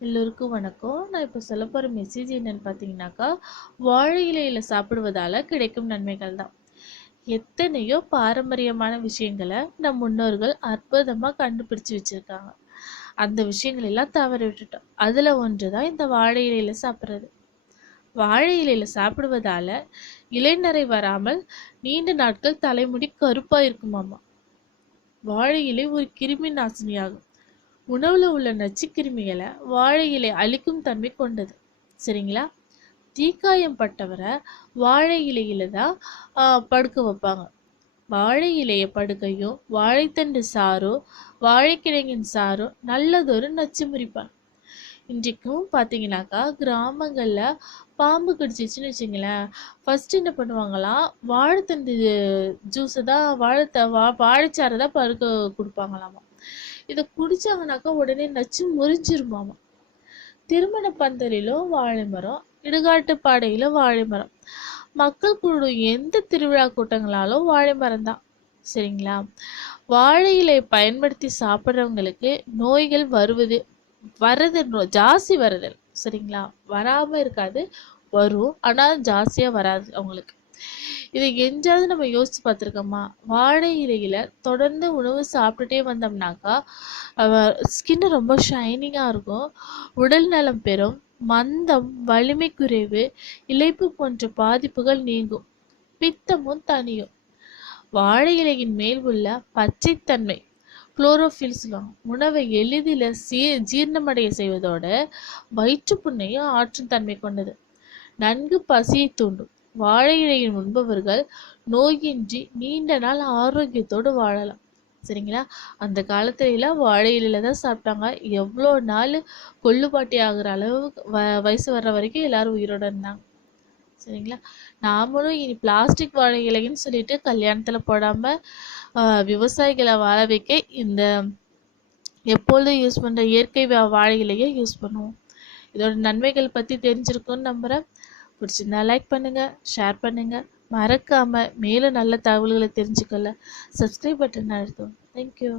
எல்லோருக்கும் வணக்கம். நான் இப்போ சொல்ல போகிற மெசேஜ் என்னென்னு பார்த்தீங்கன்னாக்கா வாழை இலையில் சாப்பிடுவதால் கிடைக்கும் நன்மைகள் தான். எத்தனையோ பாரம்பரியமான விஷயங்களை நம் முன்னோர்கள் அற்புதமாக கண்டுபிடிச்சு வச்சுருக்காங்க. அந்த விஷயங்கள் எல்லாம் தவற விட்டுட்டோம். அதில் ஒன்று தான் இந்த வாழை இலையில் சாப்பிட்றது. வாழை இலையில் சாப்பிடுவதால் இளைநரை வராமல் நீண்ட நாட்கள் தலைமுடி கருப்பாக இருக்குமாமா வாழை இலை ஒரு கிருமி நாசினியாகும். உணவுல உள்ள நச்சுக்கிருமிகளை வாழை இலை அழிக்கும் தன்மை கொண்டது. சரிங்களா? தீக்காயம் பட்டவரை வாழை இலையில தான் ஆஹ், படுக்க வைப்பாங்க. வாழை இலைய படுக்கையும் வாழைத்தண்டு சாறும் வாழைக்கிழங்கின் சாறும் நல்லதொரு நச்சு முறிப்பான் இன்றைக்கும் பார்த்தீங்கன்னாக்கா கிராமங்களில் பாம்பு கடிச்சிச்சுன்னு வச்சுங்களேன் ஃபர்ஸ்ட் என்ன பண்ணுவாங்களாம் வாழைத்தண்டு ஜூஸை தான் வாழைத்த வா வாழைச்சாரை தான் பருக்க கொடுப்பாங்களாமா. இதை குடிச்சாங்கனாக்கா உடனே நச்சு முறிஞ்சிருமாமா. திருமண பந்தலிலும் வாழை மரம் இடுகாட்டு பாடையிலும் வாழை மரம் மக்கள் கூடும் எந்த திருவிழா கூட்டங்களாலும் வாழை மரம் தான் சரிங்களா? வாழை இலை பயன்படுத்தி சாப்பிட்றவங்களுக்கு நோய்கள் வருவது வர்றது நோ- ஜாஸ்தி வருதல். சரிங்களா? வராம இருக்காது வரும். ஆனால் ஜாஸ்தியாக வராது அவங்களுக்கு. இதை எஞ்சாவது நம்ம யோசிச்சு பார்த்துருக்கோமா? வாழை இலையில தொடர்ந்து உணவு சாப்பிட்டுட்டே வந்தோம்னாக்கா ஸ்கின் ரொம்ப ஷைனிங்காக இருக்கும். உடல் நலம் பெறும். மந்தம் வலிமை குறைவு இழைப்பு போன்ற பாதிப்புகள் நீங்கும். பித்தமும் தனியும் வாழை இலையின் மேல் உள்ள பச்சைத்தன்மை குளோரோஃபில் சொல்லுவாங்க உணவை எளிதில் சீ ஜீரணமடைய செய்வதோட வயிற்றுப்புண்ணையும் ஆற்றும் தன்மை கொண்டது. நன்கு பசியை தூண்டும். வாழை இலையின் உண்பவர்கள் நோயின்றி நீண்ட நாள் ஆரோக்கியத்தோடு வாழலாம். சரிங்களா? அந்த காலத்துல எல்லாம் வாழை இலையில தான் சாப்பிட்டாங்க. எவ்வளோ நாள் கொள்ளுப்பாட்டி ஆகுற அளவுக்கு வ வயசு வர்ற வரைக்கும் எல்லாரும் உயிரோட இருந்தாங்க. சரிங்களா? நாமளும் இனி பிளாஸ்டிக் வாழை இலைன்னு சொல்லிட்டு கல்யாணத்துல போடாம ஆஹ், விவசாயிகளை வாழ வைக்க இந்த எப்பொழுதும் யூஸ் பண்ற இயற்கை வாழை இலையை யூஸ் பண்ணுவோம். இதோட நன்மைகள் பத்தி தெரிஞ்சிருக்கும்னு நம்புகிறேன் பிடிச்சிருந்தா லைக் பண்ணுங்க ஷேர் பண்ணுங்க. மறக்காம மேலும் நல்ல தகவல்களை தெரிஞ்சுக்கொள்ள சப்ஸ்கிரைப் பட்டன் அழுத்தும் தேங்க்யூ